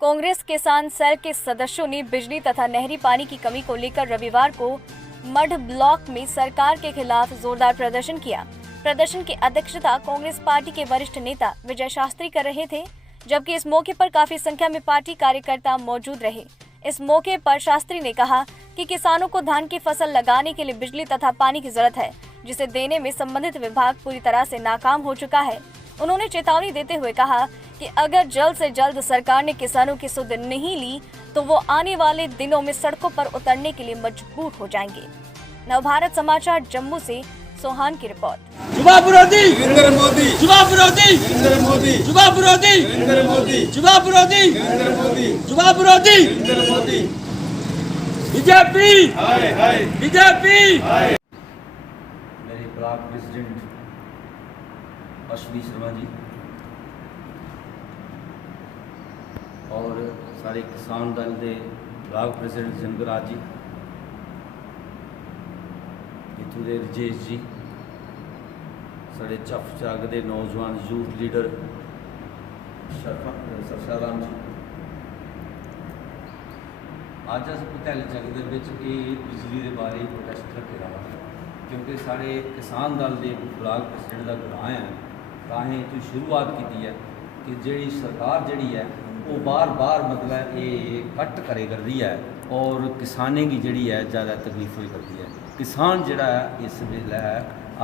कांग्रेस किसान सेल के सदस्यों ने बिजली तथा नहरी पानी की कमी को लेकर रविवार को मढ़ ब्लॉक में सरकार के खिलाफ जोरदार प्रदर्शन किया। प्रदर्शन की अध्यक्षता कांग्रेस पार्टी के वरिष्ठ नेता विजय शास्त्री कर रहे थे, जबकि इस मौके पर काफी संख्या में पार्टी कार्यकर्ता मौजूद रहे। इस मौके पर शास्त्री ने कहा कि किसानों को धान की फसल लगाने के लिए बिजली तथा पानी की जरूरत है, जिसे देने में संबंधित विभाग पूरी तरह से नाकाम हो चुका है। उन्होंने चेतावनी देते हुए कहा कि अगर जल्द से जल्द सरकार ने किसानों की सुध नहीं ली तो वो आने वाले दिनों में सड़कों पर उतरने के लिए मजबूर हो जाएंगे। नवभारत समाचार जम्मू से सोहान की रिपोर्ट। युवा विरोधी नरेंद्र मोदी, युवा विरोधी नरेंद्र मोदी, युवा विरोधी नरेंद्र मोदी, युवा विरोधी नरेंद्र मोदी, युवा विरोधी नरेंद्र मोदी। बीजेपी हाय हाय बीजेपी। मेरे ब्लॉक प्रेसिडेंट अश्विनी शर्मा जी और सारे किसान दल के ब्लॉक प्रेसिडेंट जनगराज जी, इतों के रजेश जी, साढ़े चफ चग के नौजवान यूथ लीडर सरशाराम जी, अज अस पटेल चक के बिजली के बारे प्रोटेस्ट रखे दा क्योंकि साढ़े किसान दल के ब्लॉक प्रेसिडेंट का गुनाह है। ताहीं तो शुरुआत की है कि जी सरकार जी है वो बार बार मतलब ये कट करे कर रही है और किसाने की जी है ज़्यादा तकलीफ हुई करती है। किसान जोड़ा है इस वेले है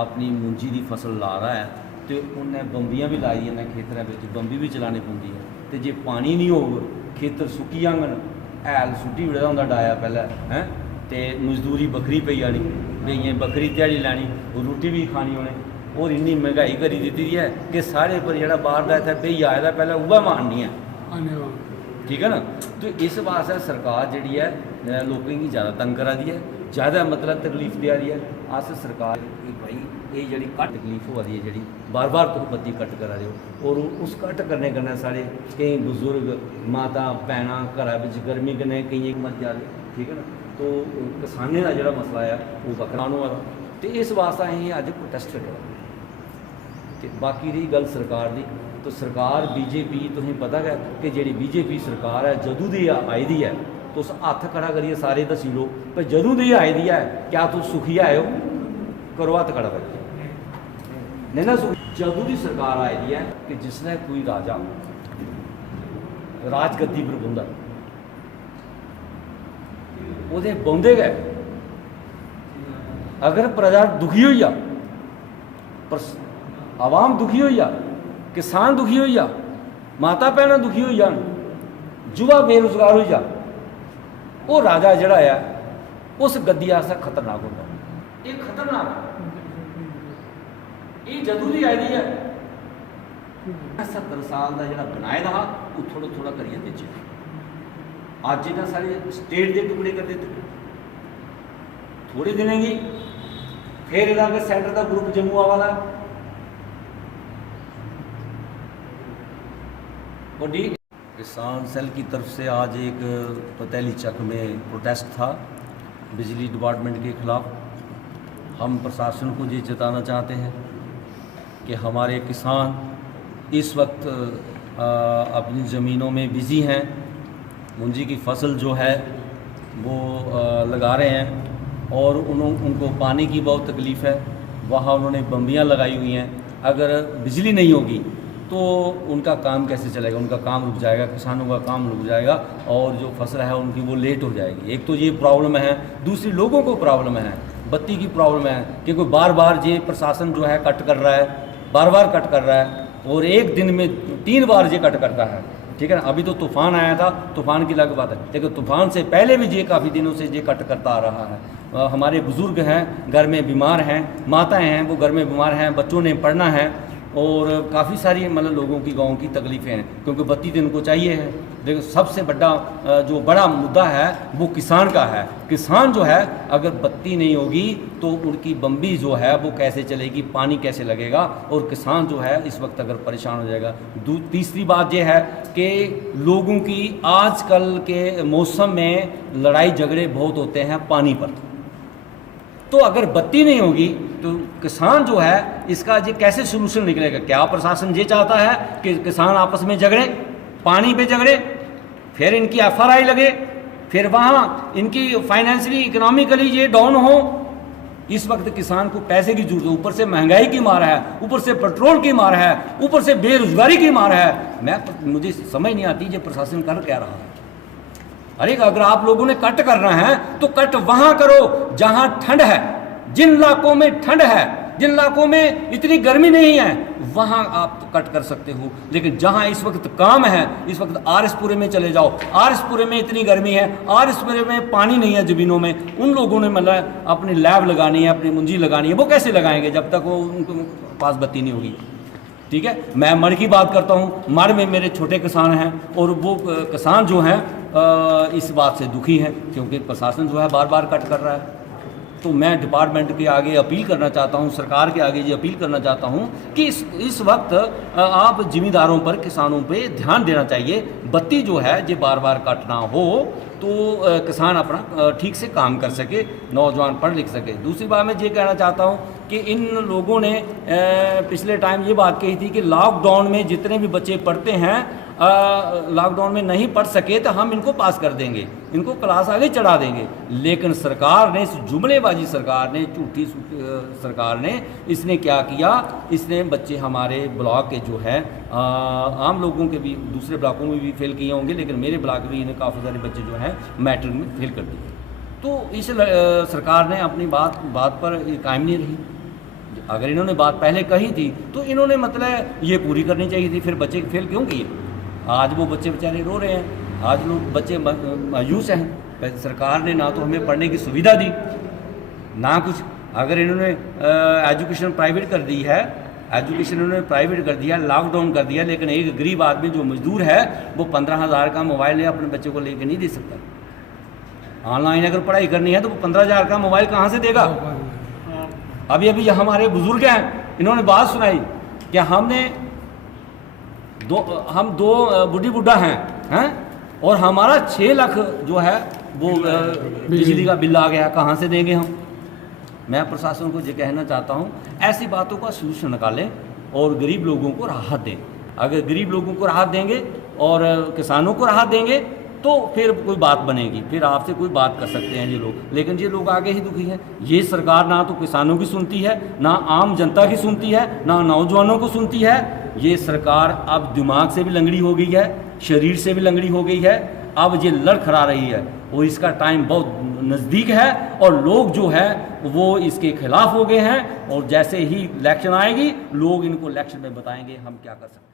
अपनी मूंजी की फसल ला रहा है तो उन्हें बंबियां भी लाई दी खेतरों में, बंबी भी चलानी पौंदी है। तो जे पानी नहीं होग खेतर सुक्की जांगन, हैल सुट्टी उड़े होंदा डाया पहले हैं, तो मजदूरी बकरी पई जानी, बेइयां बकरी ध्याड़ी लैनी, रोटी भी खानी उन्हें। और इन्नी महंगाई करी दी है कि सारे पर जो बाहर का इतना बेई आया पहले वह मारनी है, ठीक है ना। तो इस वास्ते सरकार जी है लोगों की ज़्यादा तंग करा दी है, ज़्यादा मतलब तकलीफ दे रही है। अस सरकार भाई ये जी कट तकलीफ हो रही है जी बार बार तुम बत्ती कट करा रहे हो और उस कट करने कन्नै साढ़े कई बुजुर्ग माता भैन घर गर्मी कन्नै कई मर जा रहे, ठीक है ना। तो किसाने का जोड़ा मसला है वो बकरा वाला, तो इस वास्ते अं अज प्रोटेस्ट रखे। बाकी रही गल सरकार की, तो सरकार बीजेपी तुम्हें पता है कि जी बीजेपी सरकार है जदों दी आई दी है, तो उस हथ खड़ा करिए सारे दसी लो पर जदों दी आई दी है क्या तुम सुखी आए हो, करो हथ खड़ा करिए नहीं ना सुखी। जदों दी सरकार आई दी है कि जिसने कोई राजा राजगद्दी पर बौंदा वो बौंदे गए, अगर प्रजा दुखी हो जा, आवाम दुखी हो जा, किसान दुखी हो जा, माता भैन दुखी हो जान, युवा बेरोजगार हो जा, वो राजा जड़ा है उस गद्दी आस्ते खतरनाक होता। ये खतरनाक ये जदों दी आई दी है 70 साल का जो बनाए दा वो थोड़ा थोड़ा करिए बेचे, अज इन्हें सारे स्टेट के टुकड़े कर देते थोड़े दिनों की, फिर इधर के सेंटर का ग्रुप जम्मू वाला किसान सेल की तरफ से आज एक पतेली चक में प्रोटेस्ट था बिजली डिपार्टमेंट के खिलाफ। हम प्रशासन को ये जताना चाहते हैं कि हमारे किसान इस वक्त अपनी ज़मीनों में बिज़ी हैं, मूंजी की फसल जो है वो लगा रहे हैं और उनको पानी की बहुत तकलीफ़ है। वहाँ उन्होंने बम्बियाँ लगाई हुई हैं, अगर बिजली नहीं होगी तो उनका काम कैसे चलेगा, उनका काम रुक जाएगा, किसानों का काम रुक जाएगा और जो फसल है उनकी वो लेट हो जाएगी। एक तो ये प्रॉब्लम है, दूसरी लोगों को प्रॉब्लम है, बत्ती की प्रॉब्लम है क्योंकि बार बार ये प्रशासन जो है कट कर रहा है, बार बार कट कर रहा है और एक दिन में 3 बार ये कट करता है, ठीक है ना। अभी तो तूफ़ान आया था, तूफ़ान की अलग बात है, लेकिन तूफ़ान से पहले भी ये काफ़ी दिनों से ये कट करता आ रहा है। हमारे बुज़ुर्ग हैं घर में बीमार हैं, माताएँ हैं वो घर में बीमार हैं, बच्चों ने पढ़ना है और काफ़ी सारी मतलब लोगों की गाँव की तकलीफ़ें हैं क्योंकि बत्ती तो इनको चाहिए है। देखो सबसे बड़ा मुद्दा है वो किसान का है। किसान जो है अगर बत्ती नहीं होगी तो उनकी बम्बी जो है वो कैसे चलेगी, पानी कैसे लगेगा और किसान जो है इस वक्त अगर परेशान हो जाएगा। तीसरी बात यह है कि लोगों की आजकल के मौसम में लड़ाई झगड़े बहुत होते हैं पानी पर, तो अगर बत्ती नहीं होगी तो किसान जो है इसका ये कैसे सोल्यूशन निकलेगा। क्या प्रशासन ये चाहता है कि किसान आपस में झगड़े, पानी पे झगड़े, फिर इनकी FRI लगे, फिर वहाँ इनकी फाइनेंशियली इकोनॉमिकली ये डाउन हो। इस वक्त किसान को पैसे की जरूरत है, ऊपर से महंगाई की मार है, ऊपर से पेट्रोल की मार है, ऊपर से बेरोजगारी की मार है। मुझे समझ नहीं आती ये प्रशासन कर क्या रहा है। अरे अगर आप लोगों ने कट करना है तो कट वहां करो जहां ठंड है, जिन इलाकों में ठंड है, जिन इलाकों में इतनी गर्मी नहीं है, वहां आप तो कट कर सकते हो। लेकिन जहां इस वक्त काम है, इस वक्त आरएसपुरे में चले जाओ, आरएसपुरे में इतनी गर्मी है, आरएसपुरे में पानी नहीं है जमीनों में। उन लोगों ने मतलब अपनी लैब लगानी है, अपनी मुंजी लगानी है, वो कैसे लगाएंगे जब तक वो उनके पास बत्ती नहीं होगी। ठीक है, मैं मड़ की बात करता हूँ, मड़ में मेरे छोटे किसान हैं और वो किसान जो हैं इस बात से दुखी हैं क्योंकि प्रशासन जो है बार बार कट कर रहा है। तो मैं डिपार्टमेंट के आगे अपील करना चाहता हूं, सरकार के आगे ये अपील करना चाहता हूं कि इस वक्त आप जिम्मेदारों पर, किसानों पे ध्यान देना चाहिए। बत्ती जो है ये बार बार कट ना हो तो किसान अपना ठीक से काम कर सके, नौजवान पढ़ लिख सके। दूसरी बात मैं ये कहना चाहता हूं कि इन लोगों ने पिछले टाइम ये बात कही थी कि लॉकडाउन में जितने भी बच्चे पढ़ते हैं, लॉकडाउन में नहीं पढ़ सके तो हम इनको पास कर देंगे, इनको क्लास आगे चढ़ा देंगे। लेकिन सरकार ने, इस जुमलेबाजी सरकार ने, झूठी सरकार ने, इसने क्या किया, इसने बच्चे हमारे ब्लॉक के जो है आम लोगों के भी दूसरे ब्लॉकों में भी फेल किए होंगे, लेकिन मेरे ब्लॉक में इन्हें काफ़ी सारे बच्चे जो हैं मैट्रिक में फेल कर दिए। तो इस सरकार ने अपनी बात पर कायम नहीं रही। अगर इन्होंने बात पहले कही थी तो इन्होंने मतलब ये पूरी करनी चाहिए थी। फिर बच्चे फेल क्यों किए? आज वो बच्चे बेचारे रो रहे हैं, आज लोग बच्चे मायूस हैं। सरकार ने ना तो हमें पढ़ने की सुविधा दी ना कुछ। अगर इन्होंने एजुकेशन प्राइवेट कर दी है, एजुकेशन इन्होंने प्राइवेट कर दिया, लॉकडाउन कर दिया, लेकिन एक गरीब आदमी जो मजदूर है वो 15,000 का मोबाइल अपने बच्चे को लेकर नहीं दे सकता। ऑनलाइन अगर पढ़ाई करनी है तो वो 15,000 का मोबाइल कहाँ से देगा? अभी अभी हमारे बुजुर्ग हैं, इन्होंने बात सुनाई कि हम दो बूढ़ी बुढ़ा हैं और हमारा 6 लाख जो है वो बिजली का बिल आ गया, कहाँ से देंगे हम? मैं प्रशासन को ये कहना चाहता हूँ, ऐसी बातों का सलूशन निकालें और गरीब लोगों को राहत दें। अगर गरीब लोगों को राहत देंगे और किसानों को राहत देंगे तो फिर कोई बात बनेगी, फिर आपसे कोई बात कर सकते हैं ये लोग। लेकिन ये लोग आगे ही दुखी हैं। ये सरकार ना तो किसानों की सुनती है, ना आम जनता की सुनती है, ना नौजवानों को सुनती है। ये सरकार अब दिमाग से भी लंगड़ी हो गई है, शरीर से भी लंगड़ी हो गई है। अब ये लड़खड़ा रही है और इसका टाइम बहुत नज़दीक है और लोग जो है वो इसके खिलाफ हो गए हैं। और जैसे ही इलेक्शन आएगी लोग इनको इलेक्शन में बताएंगे हम क्या कर सकते हैं।